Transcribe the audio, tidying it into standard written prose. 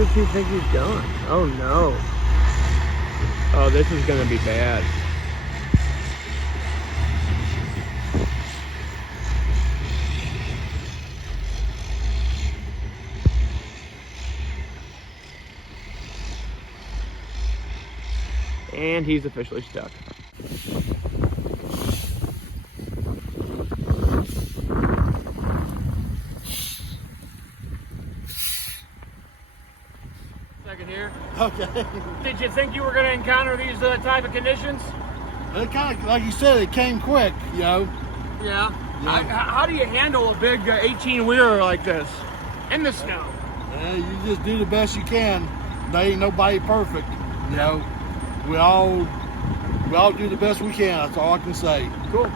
does he think he's going? Oh no. Oh, this is gonna be bad. And he's officially stuck. Second here. Okay. Did you think you were going to encounter these type of conditions? It kind of, like you said, it came quick, you know. Yeah. Yeah. How do you handle a big 18-wheeler like this in the snow? You just do the best you can. There ain't nobody perfect, you know. We all do the best we can. That's all I can say. Cool.